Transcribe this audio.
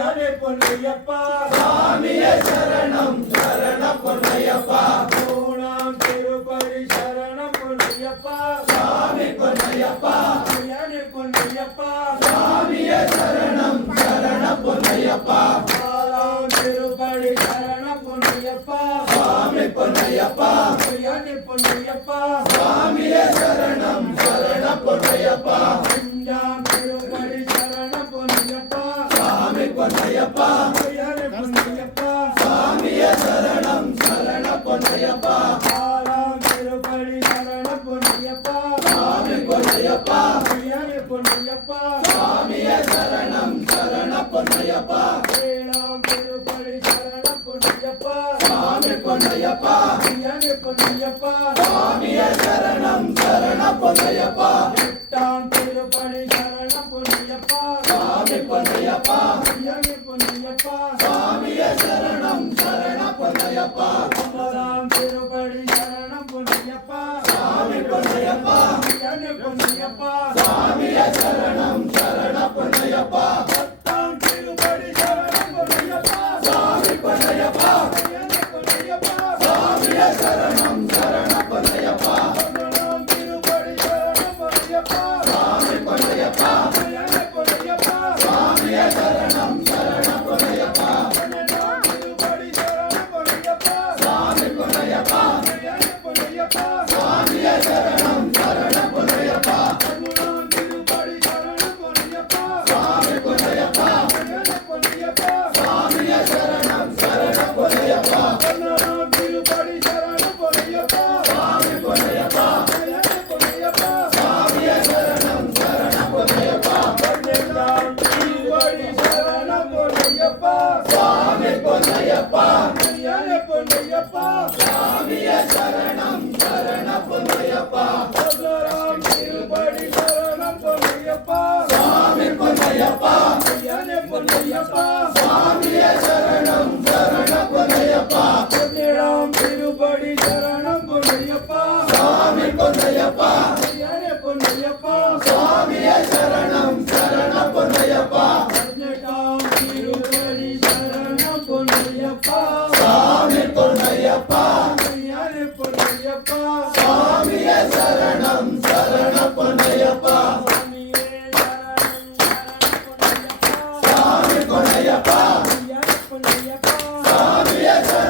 ஐயனே பொன்னையப்பா சாமியே சரணம் சரண பொன்னையப்பா மூணாம் திருப்பதி சரணம் பொன்னையப்பா சாமி பொன்னையப்பா ஐயனே பொன்னையப்பா சாமியே சரணம் சரண பொன்னையப்பா நாலாம் திருப்பதி சரணம் பொன்னையப்பா சாமி பொன்னையப்பா ஐயனே பொன்னையப்பா சாமியே சரணம் சரண பொன்னையப்பா அஞ்சாம் திருப்பதி சரணம் பொன்னையப்பா சாமி பொன்னையப்பா ஐயனே பொன்னையப்பா சாமியே சரணம் சரண பொன்னையப்பா ஆறாம் திருப்பதி சரணம் பொன்னையப்பா சாமி பொன்னையப்பா ஐயனே பொன்னையப்பா சாமியே சரணம் சரண பொன்னையப்பா ஏழாம் திருப்பதி சரணம் பொன்னையப்பா சாமி பொன்னையப்பா ஐயனே பொன்னையப்பா சாமியே சரணம் சரண பொன்னையப்பா எட்டாம் திருப்பதி சரணம் பொன்னையப்பா சாமி பொன்னையப்பா ஐயனே பொன்னையப்பா சாமியே சரணம் சரண பொன்னையப்பா ஒன்பதாம் திருப்பதி சரணம் பொன்னையப்பா சாமி பொன்னையப்பா ஐயனே பொன்னையப்பா சாமியே சரணம் சரண பொன்னையப்பா பத்தாம் திருப்பதி சரணம் பொன்னையப்பா சாமி பொன்னையப்பா ஐயனே பொன்னையப்பா சாமியே சரணம் சரண பொன்னையப்பா பதினொன்றாம் திருப்பதி சரணம் பொன்னையப்பா சாமி பொன்னையப்பா ஐயனே பொன்னையப்பா சாமியே சரணம் சரண பொன்னையப்பா பன்னெண்டாம் திருப்பதி சரணம் பொன்னையப்பா சாமி பொன்னையப்பா ஐயனே பொன்னையப்பா சாமியே சரணம் சரண பொன்னையப்பா பதிமூணாம் திருப்பதி சரணம் பொன்னையப்பா சாமி பொன்னையப்பா ஐயனே பொன்னையப்பா சாமியே சரணம் சரண பொன்னையப்பா பதினாறாம் திருப்பதி சரணம் பொன்னையப்பா சாமி பொன்னையப்பா ஐயனே பொன்னையப்பா சாமியே சரணம் சரண பொன்னையப்பா பதினெட்டாம் திருப்பதி சரணம் பொன்னையப்பா சாமி பொன்னையப்பா ஐயனே பொன்னையப்பா சாமியே சரணம் சரண பொன்னையப்பா பதினாறாம் திருப்பதி சரணம் பொன்னையப்பா சாமி பொன்னையப்பா ஐயனே பொன்னையப்பா சாமியே சரணம் சரண பொன்னையப்பா பதினேழாம் திருப்பதி சரணம் பொன்னையப்பா சாமி பொன்னையப்பா ஐயனே பொன்னையப்பா சாமியே சரணம் சரண பொன்னையப்பா பதினெட்டாம் திருப்பதி சரணம் பொன்னையப்பா சாமி பொன்னையப்பா ஐயனே பொன்னையப்பா சாமியே சரணம் சரண பொன்னையப்பா சாமியே சரணம் சரணம் பொன்னையப்பா சாமி பொன்னையப்பா ஐயனே பொன்னையப்பா சாமியே சரணம்